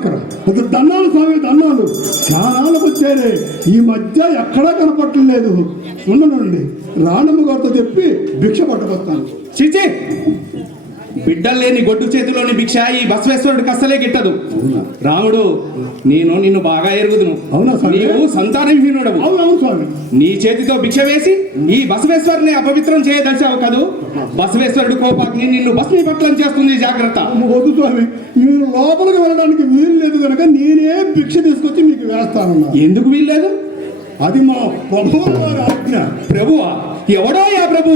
అక్కడ ఒక దన్నాలు స్వామి దన్నాలు. స్నానాలకు వచ్చేరే ఈ మధ్య ఎక్కడా కనపట్టలేదు ఉండనండి రాణమ్మ గారితో చెప్పి భిక్ష పట్టుకొస్తాను. చీచే! బిడ్డలు లేని గొడ్డు చేతిలోని భిక్ష ఈ బసవేశ్వరుడికి అస్సలే గిట్టదు. రాముడు నేను నిన్ను బాగా ఎరుగుదును. అవునా? నీవు సంతానహీనుడవు అవునవును స్వామి? నీ చేతితో భిక్ష వేసి ఈ బసవేశ్వరుని అపవిత్రం చేయదలిచావు కదూ? బసవేశ్వరుడు కోపాగ్ని నిన్ను భస్మీపట్లం చేస్తుంది జాగ్రత్త. వద్దు స్వామి. మీరు లోపలికి వెళ్ళడానికి వీలు లేదు కనుక నేనే భిక్ష తీసుకొచ్చి మీకు వేస్తానన్నా. ఎందుకు వీల్లేదు అది మా ప్రభువు ఆజ్ఞ. ప్రభువా? ఎవడో యా ప్రభు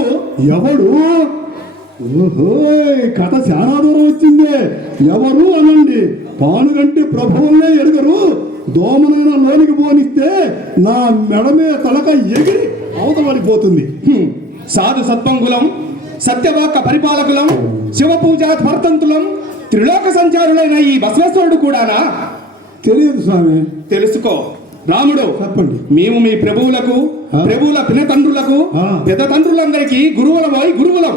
ఎవడు? ఓహో కథ చాలా దూరం వచ్చిందే. ఎవరు అనండి. పానుగంటి ప్రభువులనే ఎరుగరు. దోమనైనా లోనికి పోనిస్తే నా మెడమే తలక ఎగిరి అవతలడిపోతుంది. సాధు సత్వంగులం సత్యవాక పరిపాలకులం శివ పూజా వర్తంతులం త్రిలోక సంచారులైన ఈ బసవేశ్వరుడు కూడానా? తెలియదు స్వామి. తెలుసుకో. రాముడు చెప్పండి. మేము మీ ప్రభువులకు? ప్రభువుల పినతండ్రులకు. పెద్ద తండ్రులందరికీ గురువులమై గురువులం.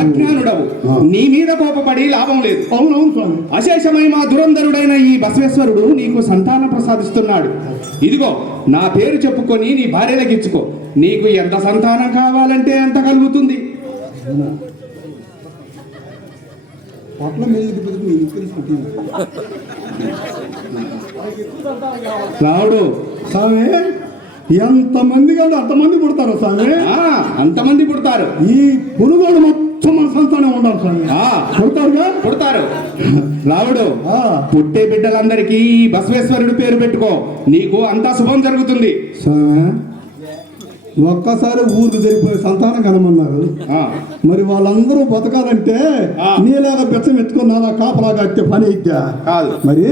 అజ్ఞానుడవు. నీ మీద కోపపడి లాభం లేదు. అవునవును స్వామి. అశేషమై మా దురంధరుడైన ఈ బసవేశ్వరుడు నీకు సంతానం ప్రసాదిస్తున్నాడు. ఇదిగో నా పేరు చెప్పుకొని నీ భార్యలకు ఇచ్చుకో. నీకు ఎంత సంతానం కావాలంటే అంత కలుగుతుంది. పట్ల మీదకి రావుడు. స్వామి ఎంతమంది కాదు అంతమంది పుడతారు స్వామి. ఆ, అంతమంది పుడతారు. ఈ పురుగోడు మొత్తం మన సంతానం ఉండాలి స్వామి. ఆ, పుడతారుగా? పుడతారు. రావుడు ఆ, పుట్టే బిడ్డలందరికీ బసవేశ్వరుడు పేరు పెట్టుకో. నీకు అంతా శుభం జరుగుతుంది. స్వామి ఒక్కసారి ఊరికి జరిగిపోయే సంతానం కనమన్నారు. ఆ, మరి వాళ్ళందరూ బతకాలంటే. నీలాగా బెచ్చం ఎత్తుకుని నాలా కాపలాగా అయితే పని ఇద్దా కాదు. మరి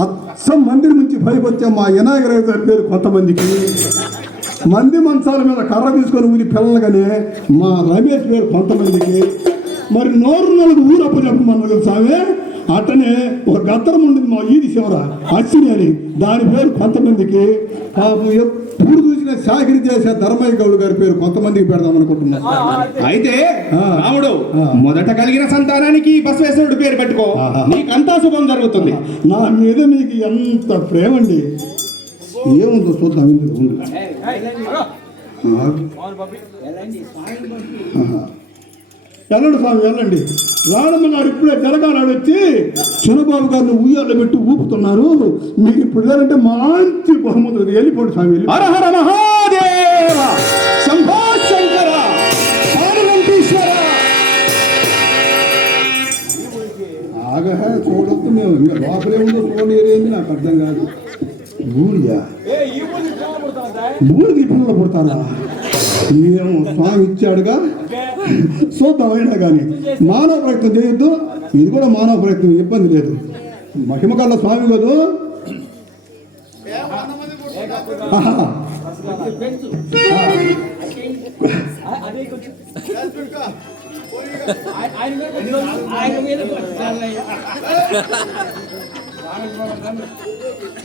అచ్చం మందిరం నుంచి పైకి వచ్చే మా వినాయకరావు గారి పేరు కొంతమందికి. మంది మంచాల మీద కర్ర తీసుకొని ఊరి పిల్లలుగానే మా రమేష్ పేరు కొంతమందికి. మరి నోరు నాలుగు ఊరు అప్పు చెప్పమన్నది స్వామి అట్టనే ఒక గద్దరం ఉండేది మా ఈది శివర అశ్విని అని. దాని పేరు కొంతమందికి. పాపం ఎప్పుడు చూసినా సాగిరి చేసే ధర్మయ్య గౌడ్ గారి పేరు కొంతమందికి పెడదాం అనుకుంటున్నాం అయితే. రాముడు. మొదట కలిగిన సంతానానికి ఈ బసవేశ్వరుడు పేరు పెట్టుకో. నీకంతా శుభం జరుగుతుంది నా మీద మీకు ఎంత ప్రేమ అండి ఏముందో చూద్దాం ఇందులో. వెళ్ళండి స్వామి వెళ్ళండి. రాణమ్మ గారు ఇప్పుడే తెలంగాణ వచ్చి చిన్నబాబు గారిని ఉయ్యాల్లో పెట్టి ఊపుతున్నారు. మీకు ఇప్పుడు వెళ్ళంటే మంచి బహుమతి వెళ్ళిపోండి స్వామి వెళ్ళి హర హర మహాదేవ! శంభో శంకర! పార్వతీశ్వర ఆగా చూడొద్దు మేము. ఇంకా లోపలే ఉందో చూడండి ఏంది నాకు అర్థం కాదు. ఊరియా ఊరికి పిల్లలు పుడతారా మేము స్వామి ఇచ్చాడుగా. చూద్దాం అయినా కానీ మానవ ప్రయత్నం చేయొద్దు. ఇది కూడా మానవ ప్రయత్నం ఇబ్బంది లేదు. మహిమ కళ్ళ స్వామి కదూ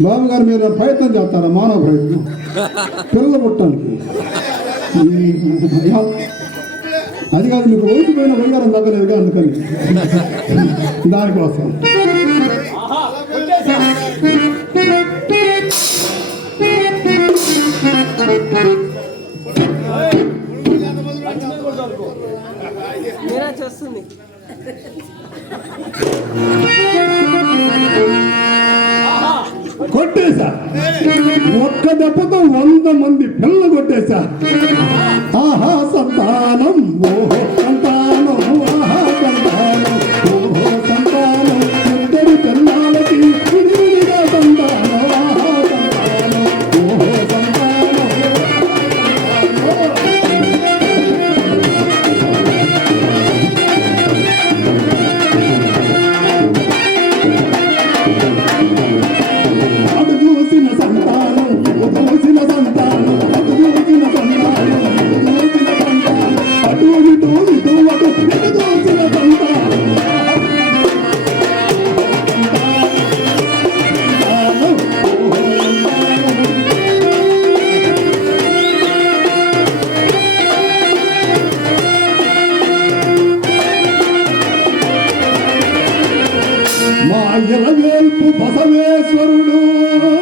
బాబు గారు మీరు ప్రయత్నం చేస్తారా మానవ ప్రయత్నం? పిల్లలు పుట్టడానికి. అది కాదు మీకు వయసు పోయిన వైగారం తగ్గలేదుగా అందుకని. దానికోసం. చేస్తుంది కొట్టేశా. ఒక్క దెబ్బతో వంద మంది పిల్లలు కొట్టేశా. మా ఇలవేల్పు బసవేశ్వరుడు.